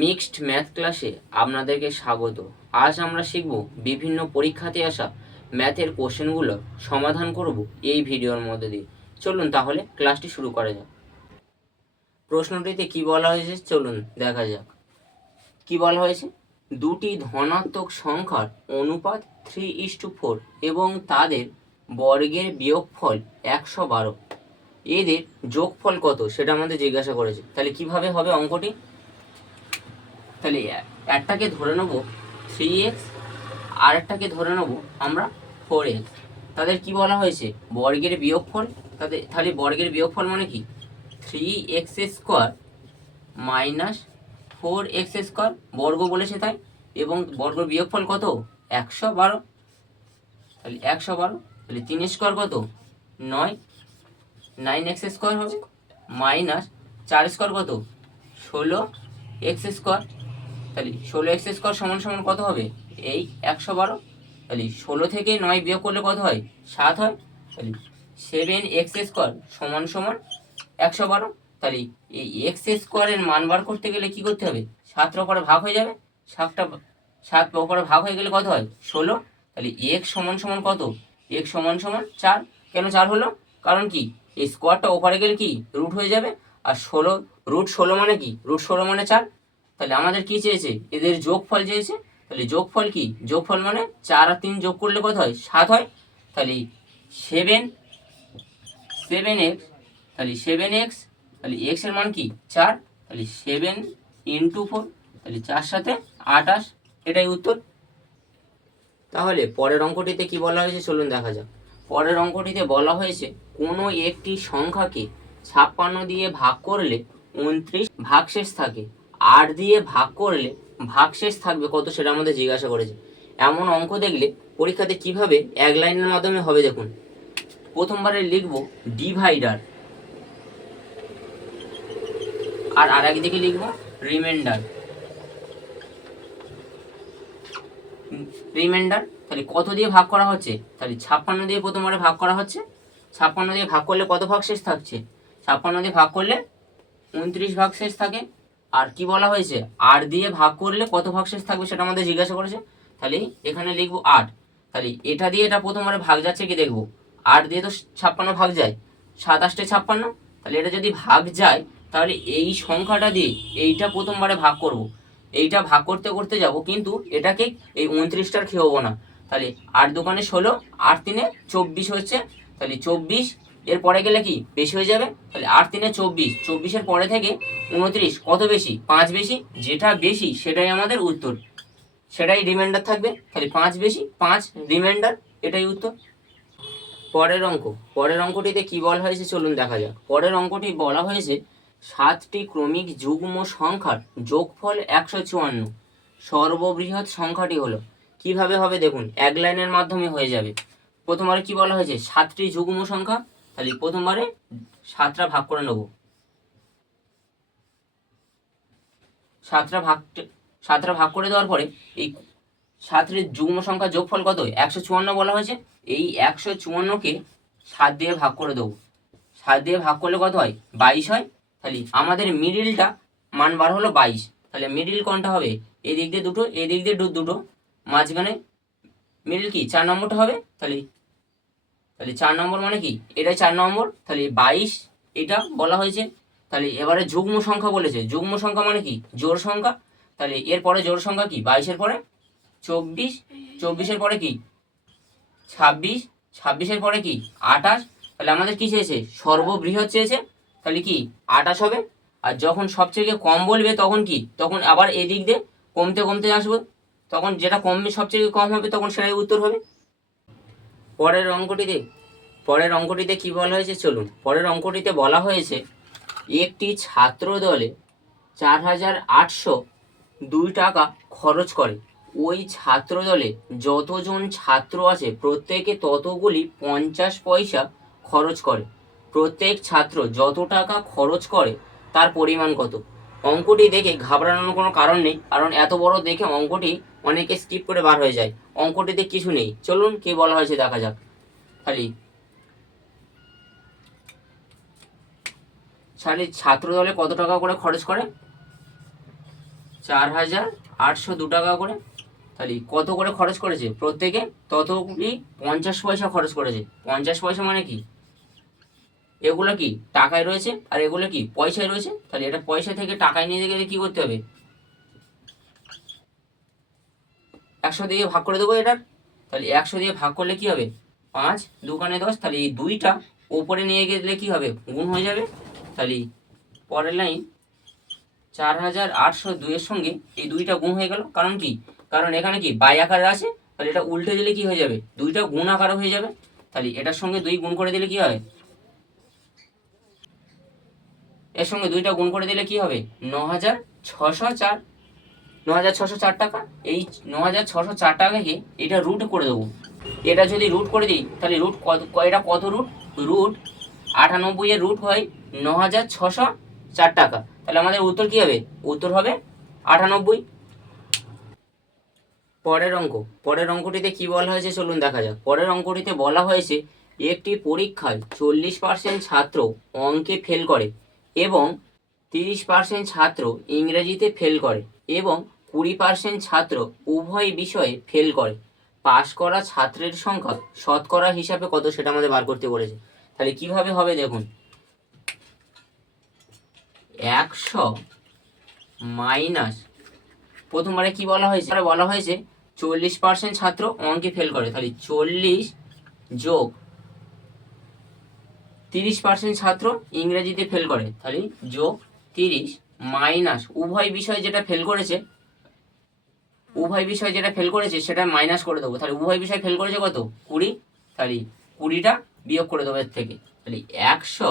Mixed math ক্লাসে আপনাদেরকে স্বাগত। আজ আমরা শিখব বিভিন্ন পরীক্ষাতে আসা ম্যাথের কোশ্চেনগুলো সমাধান করব এই ভিডিওর মধ্যে দিয়ে। চলুন তাহলে ক্লাসটি শুরু করা যাক। প্রশ্নটিতে কি বলা হয়েছে চলুন দেখা যাক। কি বলা হয়েছে, দুটি ধনাত্মক সংখ্যার অনুপাত 3:4 এবং তাদের বর্গের বিয়োগফল 112, এদের যোগফল কত সেটা আমাদের জিজ্ঞাসা করেছে। তাহলে কিভাবে হবে অঙ্কটি? তাহলে একটাকে ধরে নেব 3x, আর একটাকে ধরে নেব আমরা 4x। তাদের কি বলা হয়েছে, বর্গের বিয়োগফল। তাহলে বর্গের বিয়োগফল মানে কি, 3x² মাইনাস 4x², বর্গ বলেছে তাই, এবং বর্গ বিয়োগফল কত, 112। তাহলে 112, তাহলে 3 স্কোয়ার কত, 9, 9x² হবে, মাইনাস 4 স্কোয়ার কত, 16x²। তাহলে 16x² সমান সমান কত হবে, এই 112। তাহলে 16 থেকে 9 বিয়োগ করলে কত হয়, 7 হয়। তাহলে 7x² সমান সমান 112। তাহলে এই x² মান বার করতে গেলে কি করতে হবে, 7 পরে ভাগ হয়ে যাবে, 7 পরে ভাগ হয়ে গেলে কত হয়, 16। তাহলে x সমান সমান কত, x সমান সমান 4। কেন 4 হলো, কারণ কি এই স্কোয়ারটা ওপারে গেলে কি রুট হয়ে যাবে, আর 16 √16 মানে কি, √16 মানে 4। তাহলে আমাদের কি চেয়েছে, এদের যোগফল চেয়েছে। তাহলে যোগফল কি, যোগফল মানে 4 আর 3 যোগ করলে কত হয়, 7 হয়। তাহলে 7x, তাহলে 7x, তাহলে x এর মান কি 4, তাহলে 7 × 4, তাহলে 4 সাথে 28, এটাই উত্তর। তাহলে পরের অঙ্কটিতে কি বলা হয়েছে চলুন দেখা যাক। পরের অঙ্কটিতে বলা হয়েছে কোনো একটি সংখ্যাকে 56 দিয়ে ভাগ করলে 29 ভাগশেষ থাকে, 8 দিয়ে ভাগ করলে ভাগশেষ থাকবে কত সেটা আমাদের জিজ্ঞাসা করেছে। এমন অঙ্ক দেখলে পরীক্ষাতে কিভাবে এক লাইনের মাধ্যমে হবে দেখুন। প্রথমবারে লিখব ডিভাইডার, আর একদিকে লিখব রিমাইন্ডার। তাহলে কত দিয়ে ভাগ করা হচ্ছে, তাহলে 56 দিয়ে প্রথমবারে ভাগ করা হচ্ছে। 56 দিয়ে ভাগ করলে কত ভাগশেষ থাকছে, 56 দিয়ে ভাগ করলে 29 ভাগশেষ থাকে। আর কি বলা হয়েছে, 8 দিয়ে ভাগ করলে কত ভাগশেষ থাকবে সেটা আমাদের জিজ্ঞাসা করেছে। তাহলে এখানে লিখবো 8। তাহলে এটা দিয়ে এটা প্রথমবারে ভাগ যাচ্ছে কি দেখবো, 8 দিয়ে তো 56 ভাগ যায়, 7 8 56। তাহলে এটা যদি ভাগ যায় তাহলে এই সংখ্যাটা দিয়ে এইটা প্রথমবারে ভাগ করব, এইটা ভাগ করতে করতে যাব, কিন্তু এটাকে এই 29টার খেয়েবো না। তাহলে 8 দোকানে 16, 8 3 24 হচ্ছে। তাহলে 24 এর পরে গেলে কি বেশি হয়ে যাবে, তাহলে 8 3 24, 24-এর পরে থেকে 29 কত বেশি, 5 বেশি, যেটা বেশি সেটাই আমাদের উত্তর, সেটাই রিমাইন্ডার থাকবে। তাহলে 5 বেশি, 5 রিমাইন্ডার, এটাই উত্তর। পরের অঙ্কটিতে কি বলা হয়েছে চলুন দেখা যাক। পরের অঙ্কটি বলা হয়েছে 7টি ক্রমিক যুগ্ম সংখ্যার যোগফল 154, সর্ববৃহৎ সংখ্যাটি হলো। কিভাবে হবে দেখুন, এক লাইনের মাধ্যমে হয়ে যাবে। প্রথমবারে কি বলা হয়েছে, 7টি যুগ্ম সংখ্যা। তাহলে প্রথমবারে 7টা ভাগ করে নেব, 7টা ভাগ করে দেওয়ার পরে এই 7টি যুগ্ম সংখ্যা যোগফল কত, 154 বলা হয়েছে। এই 154কে 7 দিয়ে ভাগ করে দেবো, 7 দিয়ে ভাগ করলে কত হয়, 22 হয়। তাহলে আমাদের মিডিলটা মান বার হলো 22। তাহলে মিডিল কোনটা হবে, এদিক দিয়ে দুটো, এদিক দিয়ে দুটো, মাঝখানে মিডিল কি 4 নম্বরটা হবে। তাহলে 4 নম্বর মানে কি, এটাই 4 নম্বর। তাহলে 22 এটা বলা হয়েছে। তাহলে এবারে যুগ্ম সংখ্যা বলেছে, যুগ্ম সংখ্যা মানে কি, জোড় সংখ্যা। তাহলে এর পরে জোড় সংখ্যা কি, 22-এর পরে 24, 24-এর পরে কি 26, 26-এর পরে কি 28। তাহলে আমাদের কি চেয়েছে, সর্ববৃহৎ চেয়েছে। তাহলে কি 28 হবে। আর যখন সবচেয়ে কম বলবে তখন কি, তখন আবার এদিক দিয়ে কমতে কমতে আসবো, তখন যেটা কমবে সবচেয়ে কম হবে তখন সেটাই উত্তর হবে। পরের অঙ্কটিতে কি বলা হয়েছে চলুন। পরের অঙ্কটিতে বলা হয়েছে একটি ছাত্র দলে 4802 টাকা খরচ করে। ওই ছাত্র দলে যতজন ছাত্র আছে প্রত্যেকে ততগুলি 50 পয়সা খরচ করে। প্রত্যেক ছাত্র যত টাকা খরচ করে তার পরিমাণ কত। অঙ্কটি দেখে ঘাবড়ানোর কোনো কারণ নেই, কারণ এত বড় দেখে অঙ্কটি অনেকে স্কিপ করে বার হয়ে যায়। অঙ্কটিতে কিছু নেই, চলুন কি বলা হয়েছে দেখা যাক। খালি ছাত্র দলে কত টাকা করে খরচ করে, 4,802 টাকা করে। তাহলে কত করে খরচ করেছে প্রত্যেকে? ততগুলি 50 পয়সা খরচ করেছে। 50 পয়সা মানে কি, এগুলো কি টাকায় রয়েছে আর এগুলো কি পয়সায় রয়েছে। তাহলে এটা পয়সা থেকে টাকায় নিয়ে গেলে কি করতে হবে, 100 দিয়ে ভাগ করে দেবো এটার। তাহলে 100 দিয়ে ভাগ করলে কি হবে, 5 দুগুণে 10। তাহলে এই দুইটা ওপরে নিয়ে গেলে কি হবে, গুণ হয়ে যাবে। তাহলে পরের লাইন 4,802 এর সঙ্গে এই দুইটা গুণ হয়ে গেল। কারণ কি, কারণ এখানে কি বাই আকারে আছে, তাহলে এটা উল্টে দিলে কি হয়ে যাবে, দুইটা গুণ আকারে হয়ে যাবে। তাহলে এটার সঙ্গে 2 গুণ করে দিলে কি হয়, এর সঙ্গে 2টা গুণ করে দিলে কি হবে, 9,604, 9,604 টাকা। এই 9,604 টাকাকে এটা রুট করে দেবো। এটা যদি রুট করে দিই তাহলে রুট কত, এটা কত রুট, রুট 98 এর রুট হয় 9,604 টাকা। তাহলে আমাদের উত্তর কি হবে, উত্তর হবে 98। পরের অঙ্কটিতে কি বলা হয়েছে চলুন দেখা যাক। পরের অঙ্কটিতে বলা হয়েছে একটি পরীক্ষায় 40% ছাত্র অঙ্কে ফেল করে এবং 30% ছাত্র ইংরেজিতে ফেল করে এবং 20% ছাত্র উভয় বিষয়ে ফেল করে। পাশ করা ছাত্রের সংখ্যা শতকরা হিসাবে কত সেটা আমাদের বার করতে বলেছে। তাহলে কিভাবে হবে দেখুন, 100 মাইনাস, প্রথমবারে কি বলা হয়েছে, বলা হয়েছে 40% ছাত্র অঙ্কে ফেল করে। তাহলে 40 যোগ 30% ছাত্র ইংরেজিতে ফেল করে, তাহলে যোগ 30 মাইনাস উভয় বিষয় যেটা ফেল করেছে, উভয় বিষয় যেটা ফেল করেছে সেটা মাইনাস করে দেবো। তাহলে উভয় বিষয় ফেল করেছে কত, 20। তাহলে 20টা বিয়োগ করে দেবো এর থেকে। তাহলে 100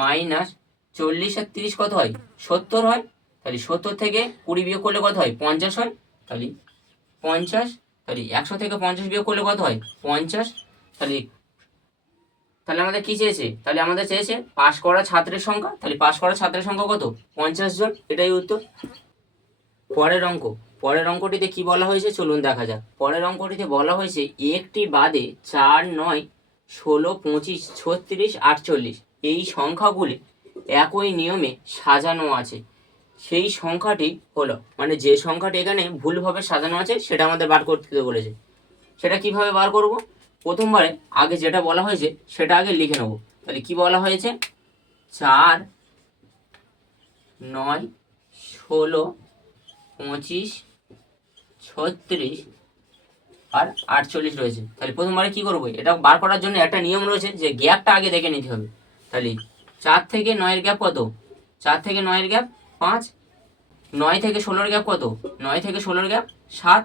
মাইনাস 40 আর 30 কত হয়, 70 হয়। তাহলে 70 থেকে 20 বিয়োগ করলে কত হয়, 50 হয়। তাহলে 50, তাহলে 100 থেকে 50 বিয়োগ করলে কত হয়, 50। তাহলে তাহলে আমাদের কি চেয়েছে, তাহলে আমাদের চেয়েছে পাশ করা ছাত্রের সংখ্যা। তাহলে পাশ করা ছাত্রের সংখ্যা কত, 50 জন, এটাই উত্তর। পরের অঙ্কটিতে কি বলা হয়েছে চলুন দেখা যাক। পরের অঙ্কটিতে বলা হয়েছে একটি বাদে 4, 9, 16, 25, 36, 48 এই সংখ্যাগুলি একই নিয়মে সাজানো আছে। সেই সংখ্যাটি হলো, মানে যে সংখ্যাটি এখানে ভুলভাবে সাজানো আছে সেটা আমাদের বার করতে বলেছে। সেটা কিভাবে বার করব, প্রথমবারে আগে যেটা বলা হয়েছে সেটা আগে লিখে নেব। তাহলে কি বলা হয়েছে, 4, 9, 16, 25, 36 আর 48 রয়েছে। তাহলে প্রথমবারে কি করবো, এটা বার করার জন্য একটা নিয়ম রয়েছে যে গ্যাপটা আগে দেখে নিতে হবে। তাহলে 4 থেকে 9 গ্যাপ কত, 4 থেকে 9 গ্যাপ 5, 9 থেকে 16 গ্যাপ কত, 9 থেকে 16 গ্যাপ 7,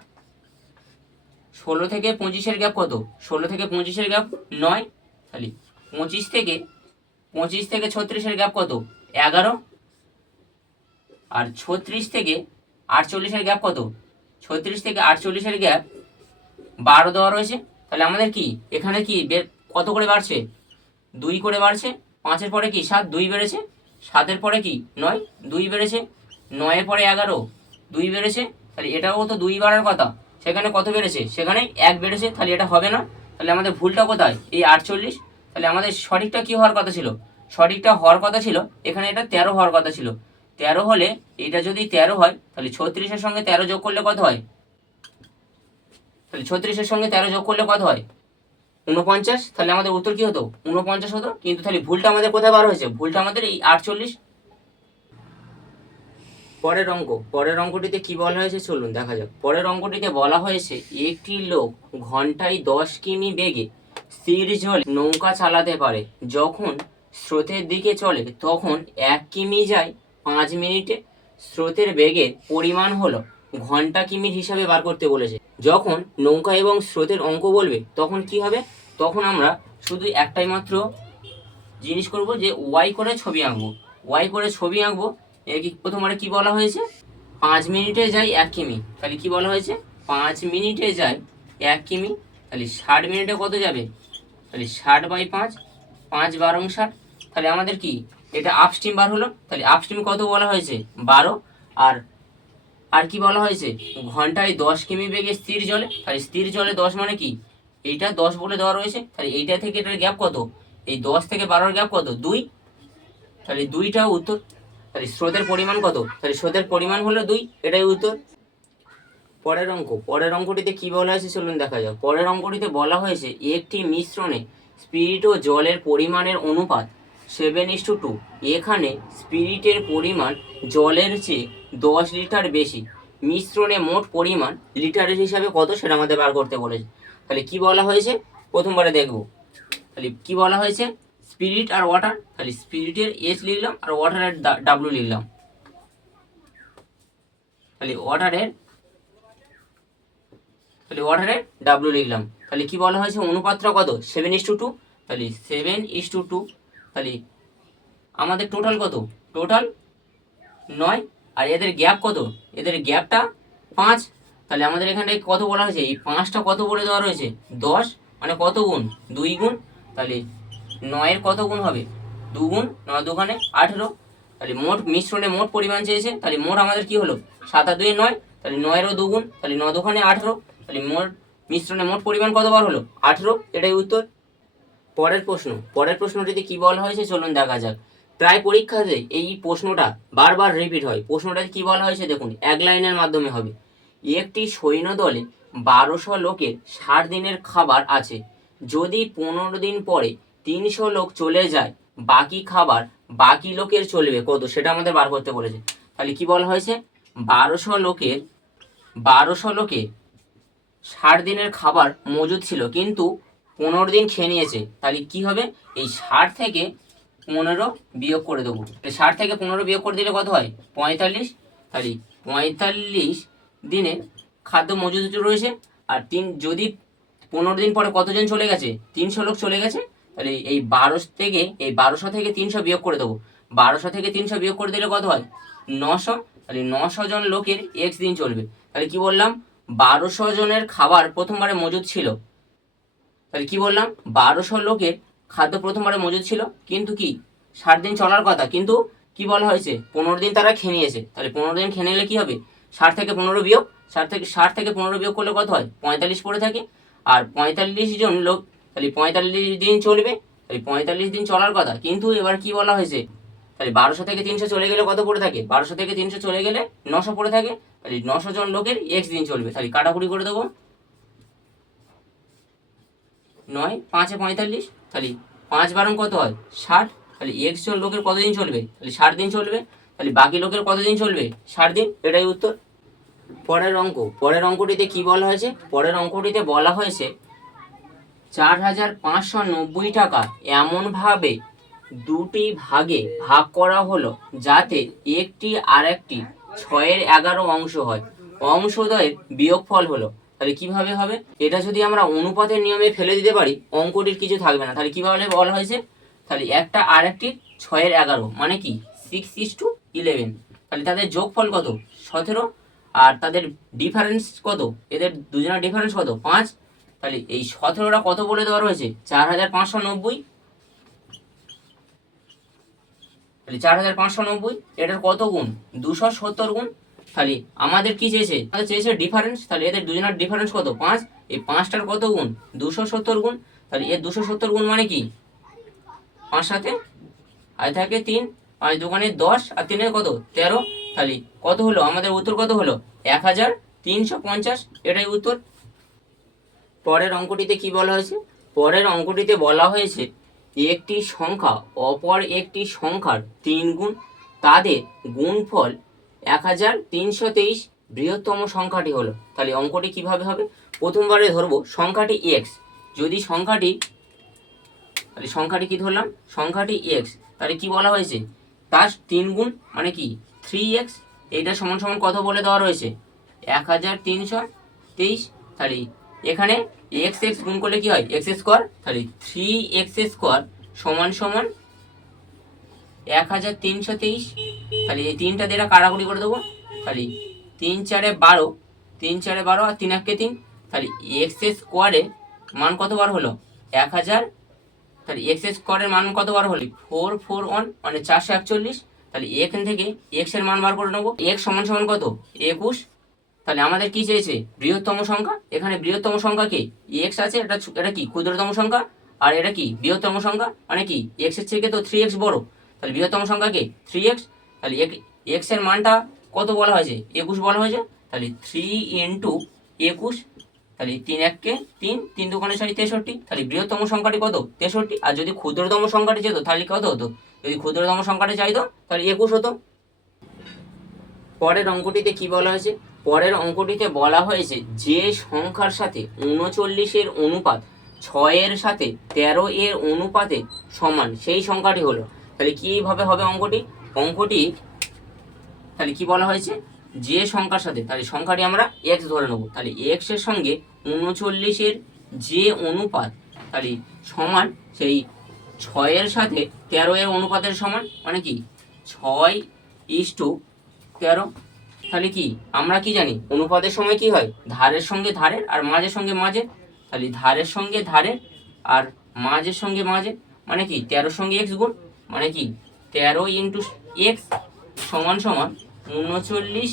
16 থেকে 25 গ্যাপ কত, 16 থেকে 25 গ্যাপ 9। তাহলে 25 থেকে 36 গ্যাপ কত, 11। আর 36 থেকে 48 গ্যাপ কত, 36 থেকে 48 গ্যাপ 12 দেওয়া রয়েছে। তাহলে আমাদের কি এখানে কি কত করে বাড়ছে, 2 করে বাড়ছে। 5-এর পরে কি 7, 2 বেড়েছে। 7-এর পরে কি 9, 2 বেড়েছে। 9-এর পরে 11, 2 বেড়েছে। তাহলে এটাও তো 2 বাড়ার কথা, সেখানে কত বেড়েছে, সেখানে 1 বেড়েছে। তাহলে এটা হবে না। তাহলে আমাদের ভুলটা কোথায়, এই 48। তাহলে আমাদের সঠিকটা কি হওয়ার কথা ছিল, সঠিকটা হওয়ার কথা ছিল এখানে এটা 13 হওয়ার কথা ছিল। 13 হলে এটা যদি 13 হয় তাহলে 36-এর সঙ্গে 13 যোগ করলে কত হয়, তাহলে 36-এর সঙ্গে 13 যোগ করলে কত হয়, 49। তাহলে আমাদের উত্তর কি হতো, 49 হতো। কিন্তু তাহলে ভুলটা আমাদের কোথায় বার হয়েছে, ভুলটা আমাদের এই 48। পরের অঙ্কটিতে কি বলা হয়েছে চলুন দেখা যাক। পরের অঙ্কটিতে বলা হয়েছে একটি লোক ঘন্টায় 10 কিমি বেগে স্থির জলে নৌকা চালাতে পারে। যখন স্রোতের দিকে চলে তখন 1 কিমি যায় 5 মিনিটে। স্রোতের বেগের পরিমাণ হলো ঘন্টা কিমির হিসাবে বার করতে বলেছে। যখন নৌকা এবং স্রোতের অঙ্ক বলবে তখন কি হবে, তখন আমরা শুধু একটাই মাত্র জিনিস করব যে ওয়াই করে ছবি আঁকবো। ওয়াই করে ছবি আঁকবো। প্রথমবারে কি বলা হয়েছে, 5 মিনিটে যায় 1 কিমি। তাহলে কি বলা হয়েছে, 5 মিনিটে যায় 1 কিমি। তাহলে 60 মিনিটে কত যাবে, তাহলে 60/5, 5 12 60। তাহলে আমাদের কি এটা আপস্ট্রিম বার হলো। তাহলে আপস্ট্রিম কত বলা হয়েছে, 12। আর আর কি বলা হয়েছে, ঘন্টায় 10 কিমি বেগে স্থির জলে। তাহলে স্থির জলে 10 মানে কি, এইটা 10 বলে দেওয়া রয়েছে। তাহলে এইটা থেকে এটার গ্যাপ কত, এই 10 থেকে 12-এর গ্যাপ কত, 2। তাহলে 2টা উত্তর। তাহলে স্রোতের পরিমাণ কত? তাহলে স্রোতের পরিমাণ হলো 2, এটাই উত্তর। পরের অঙ্কটিতে কি বলা হয়েছে চলুন দেখা যাক। পরের অঙ্কটিতে বলা হয়েছে একটি মিশ্রণে স্পিরিট ও জলের পরিমাণের অনুপাত 7:2। এখানে স্পিরিটের পরিমাণ জলের চেয়ে 10 লিটার বেশি। মিশ্রণে মোট পরিমাণ লিটারের হিসাবে কত সেটা আমাদের বার করতে বলেছে। তাহলে কি বলা হয়েছে প্রথমবারে দেখব। তাহলে কি বলা হয়েছে, স্পিরিট আর ওয়াটার, তাহলে স্পিরিটের এস লিখলাম আর ওয়াটারের ডাব্লু লিখলাম। তাহলে ওয়াটারের ডাব্লু লিখলাম। তাহলে কি বলা হয়েছে, অনুপাতটা কত? 7:2। তাহলে 7:2। তাহলে আমাদের টোটাল কত? টোটাল 9, আর এদের গ্যাপ কত? এদের গ্যাপটা 5। তাহলে আমাদের এখানে কত বলা হয়েছে, এই 5টা কত বলে দেওয়া রয়েছে? 10, মানে কত গুণ? 2 গুণ। তাহলে 9-এর কত গুণ হবে? 2 গুণ, 9 দুগুণে 18। তাহলে মোট মিশ্রণে মোট পরিমাণ চেয়েছে, তাহলে মোট আমাদের কি হলো? 7 আর 2 9, তাহলে 9-এরও 2 গুণ, তাহলে 9 দুগুণে 18। তাহলে মোট মিশ্রণে মোট পরিমাণ কতবার হলো? 18, এটাই উত্তর। পরের প্রশ্নটিতে কি বলা হয়েছে চলুন দেখা যাক। প্রায় পরীক্ষাতে এই প্রশ্নটা বারবার রিপিট হয়। প্রশ্নটা কি বলা হয়েছে দেখুন, এক লাইনের মাধ্যমে হবে। একটি সৈন্য দলে 1200 লোকের 60 দিনের খাবার আছে। যদি 15 দিন পরে 300 লোক চলে যায়, বাকি খাবার বাকি লোকের চলবে কত সেটা আমাদের বার করতে বলেছে। তাহলে কি বলা হয়েছে, 1200 লোকের 60 দিনের খাবার মজুদ ছিল, কিন্তু 15 দিন খেয়ে নিয়েছে। তাহলে কি হবে, এই 60 থেকে 15 বিয়োগ করে দেবো। 60 থেকে 15 বিয়োগ করে দিলে কত হয়? 45। তাহলে 45 দিনের খাদ্য মজুদ রয়েছে। আর যদি 15 দিন পরে কতজন চলে গেছে? 300 লোক চলে গেছে। তাহলে এই 1200 থেকে 300 বিয়োগ করে দেবো। 1200 থেকে 300 বিয়োগ করে দিলে কত হয়? 900। তাহলে 900 জন লোকের x দিন চলবে। তাহলে কি বললাম, 1200 জনের খাবার প্রথমবারে মজুদ ছিল। তাহলে কি বললাম, 1200 লোকের খাদ্য প্রথমবারে মজুদ ছিল, কিন্তু কি 60 দিন চলার কথা, কিন্তু কি বলা হয়েছে, 15 দিন তারা খেয়ে নিয়েছে। তাহলে 15 দিন খেয়ে নিলে কি হবে, 60 থেকে 15 বিয়োগ, 60 থেকে 15 বিয়োগ করলে কত হয়? 45 পড়ে থাকে। আর 45 জন লোক, তাহলে 45 দিন চলবে। তাহলে 45 দিন চলার কথা, কিন্তু এবার কি বলা হয়েছে, তাহলে 1200 থেকে 300 চলে গেলে কত পড়ে থাকে? 1200 থেকে 300 চলে গেলে 900 পড়ে থাকে। তাহলে 900 জন লোকের x দিন চলবে। তাহলে কাটাকুটি করে দেবো, 9 5 45। তাহলে 5 বারং কত হয়? 60। তাহলে x জন লোকের কতদিন চলবে? তাহলে 60 দিন চলবে। তাহলে বাকি লোকের কতদিন চলবে? 60 দিন, এটাই উত্তর। পরের অঙ্কটিতে কি বলা হয়েছে? পরের অঙ্কটিতে বলা হয়েছে 4590 টাকা এমনভাবে দুটি ভাগে ভাগ করা হলো যাতে একটি আরেকটি 6/11 অংশ হয়। অংশদ্বয়ের বিয়োগফল হলো। তাহলে কিভাবে হবে? এটা যদি আমরা অনুপাতের নিয়মে ফেলে দিতে পারি, অঙ্কটির কিছু থাকবে না। তাহলে কিভাবে বলা হয়েছে, তাহলে একটা আরেকটির 6/11, মানে কি 6:11। তাহলে তাদের যোগফল কত? 17। আর তাদের ডিফারেন্স কত? এদের দুজনের ডিফারেন্স কত? 5। তাহলে এই 17টা কত বলে দেওয়া রয়েছে? 4590। তাহলে 4590 এটার কত গুণ? 270 গুণ। তাহলে আমাদের কি চেয়েছে? আমাদের চেয়েছে ডিফারেন্স। তাহলে এদের দুজনের ডিফারেন্স কত? 5। এই 5টার কত গুণ? 270 গুণ। তাহলে এর 270 গুণ মানে কি 5 সাথে আর থাকে 3, 5 দুগুণে 10 আর 3 কত? 13। তাহলে কত হলো আমাদের উত্তর? কত হলো? 1350, এটাই উত্তর। পরের অঙ্কটিতে কি বলা হয়েছে? পরের অঙ্কটিতে বলা হয়েছে একটি সংখ্যা অপর একটি সংখ্যার 3 গুণ, তাদের গুণফল 1323 বৃহত্তম সংখ্যাটি হলো। তাহলে অঙ্কটি কিভাবে হবে? প্রথমবারে ধরবো সংখ্যাটি x। যদি সংখ্যাটি কি ধরলাম? সংখ্যাটি x। তাহলে কি বলা হয়েছে, তার 3 গুণ মানে কি 3x। এইটা সমান সমান কত বলে দেওয়া রয়েছে? 1323। তাহলে এখানে x গুণ করলে কি হয়? x square. তাহলে 3x স্কোয়ার সমান সমান 1323। তাহলে এই 3টা দিয়ে কাটাকুটি করে দেবো। তাহলে 3 4 12, 3 4 12 আর 3 1 3। তাহলে x স্কোয়ারের মান কতবার হলো? 1000। তাহলে x স্কোয়ারের মান কতবার হলো? 441, মানে 441। তাহলে এখান থেকে x এর মান বার করে নেবো। x সমান সমান কত? 21। তাহলে আমাদের কি চেয়েছে? বৃহত্তম সংখ্যা। এখানে বৃহত্তম সংখ্যা কি? x আছে, এটা কি ক্ষুদ্রতম সংখ্যা, আর এটা কি বৃহত্তম সংখ্যা, মানে কি x এর থেকে তো 3x বড়। তাহলে বৃহত্তম সংখ্যা কি 3x। তাহলে এক্স এর মানটা কত বলা হয়েছে, 21 বলা হয়েছে। তাহলে 3 ইন্টু 21, তাহলে 3 এককে 3, 3 দুগুণে 6, 63। তাহলে বৃহত্তম সংখ্যাটি কত, 63। আর যদি ক্ষুদ্রতম সংখ্যাটি যেত তাহলে কত হতো, যদি ক্ষুদ্রতম সংখ্যাটি চাইতো তাহলে 21 হতো। পরের অঙ্কটিতে কি বলা হয়েছে, পরের অঙ্কটিতে বলা হয়েছে যে সংখ্যার সাথে 39-এর অনুপাত 6-এর সাথে 13-এর অনুপাতে সমান সেই সংখ্যাটি হলো। তাহলে কিভাবে হবে অঙ্কটি তাহলে কি বলা হয়েছে, যে সংখ্যার সাথে, তাহলে সংখ্যাটি আমরা এক্স ধরে নেব। তাহলে এক্স এর সঙ্গে 39-এর যে অনুপাত, তাহলে সমান সেই 6-এর সাথে 13-এর অনুপাতের সমান, মানে কি 6:13। তাহলে কি আমরা কি জানি, অনুপাতের সময় কি হয়, ধারের সঙ্গে ধারের আর মাঝের সঙ্গে মাঝের। তাহলে ধারের সঙ্গে ধারের আর মাঝের সঙ্গে মাঝের, মানে কি 13 সঙ্গে এক্স গুণ, মানে কি 13 ইন্টু এক্স সমান সমান 39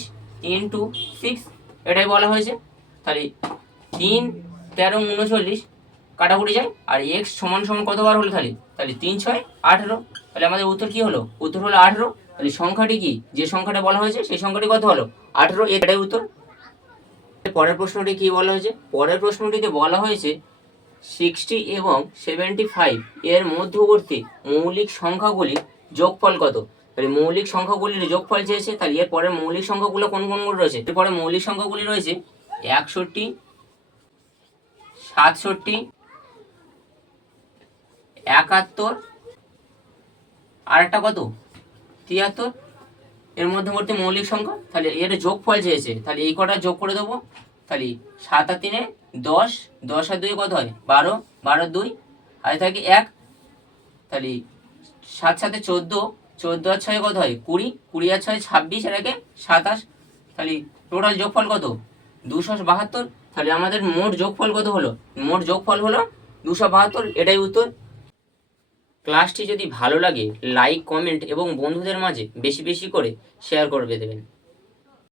ইন্টু 6, এটাই বলা হয়েছে। তাহলে 3, 13, 39 কাটাকুটি যায়, আর এক্স সমান সমান কতবার হলো, তাহলে 3, 6, 18। তাহলে আমাদের উত্তর কি হলো, উত্তর হলো 18। তাহলে সংখ্যাটি কি, যে সংখ্যাটা বলা হয়েছে সেই সংখ্যাটি কত হলো, 18, এটাই উত্তর। পরের প্রশ্নটি কি বলা হয়েছে, পরের প্রশ্নটিতে বলা হয়েছে 60 এবং 75 এর মধ্যবর্তী মৌলিক সংখ্যাগুলির যোগফল কত। তাহলে মৌলিক সংখ্যাগুলির যোগফল চেয়েছে। তাহলে এর পরে মৌলিক সংখ্যাগুলো কোন কোনগুলো রয়েছে, এরপরে মৌলিক সংখ্যাগুলি রয়েছে 61, 67, 71, আর একটা কত 73, এর মধ্যবর্তী মৌলিক সংখ্যা। তাহলে এর যোগফল চেয়েছে, তাহলে এই কটা যোগ করে দেবো। তাহলে 7 আর 3 10, 10 আর 2 কত হয় 12, 12 2 আর থাকে 1। তাহলে 7 7 14, 14 আর 6 কত হয় 20, 20 আর 6 26, আর 1 27। তাহলে টোটাল যোগফল কত 272। তাহলে আমাদের মোট যোগফল কত হলো, মোট যোগফল হলো 272, এটাই উত্তর। ক্লাসটি যদি ভালো লাগে লাইক, কমেন্ট এবং বন্ধুদের মাঝে বেশি বেশি করে শেয়ার করে দেবেন।